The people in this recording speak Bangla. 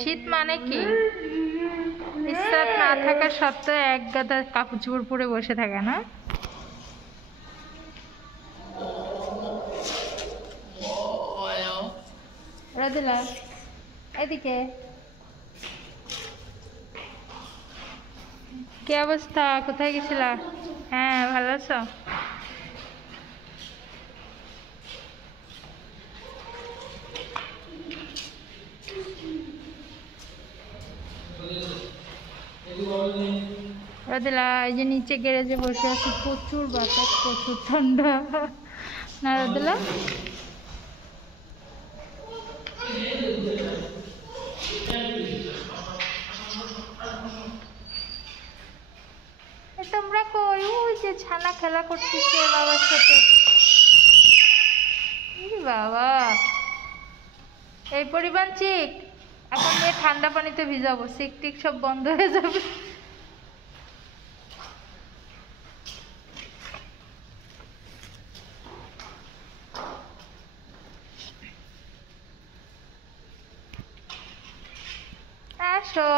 শীত মানে কি? ইসরাত না থাকা সত্ত্বেও এক গাদা কাপড় চোপড় পরে বসে থাকে না? রাদিলা, এদিকে। কি অবস্থা? কোথায় গেছিলা? হ্যাঁ, ভালো আছো? রাদিলা, এই যে নিচে গ্যারেজে বসে আছি, প্রচুর বাতাস, প্রচুর ঠান্ডা। না রাদিলা, তোমরা কই? ওই যে ছানা খেলা করতেছে বাবার সাথে। বাবা, এই পরিমাণ চিক, এখন নিয়ে ঠান্ডা পানিতে ভিজাবো, সিক টিক সব বন্ধ হয়ে যাবে। আসো।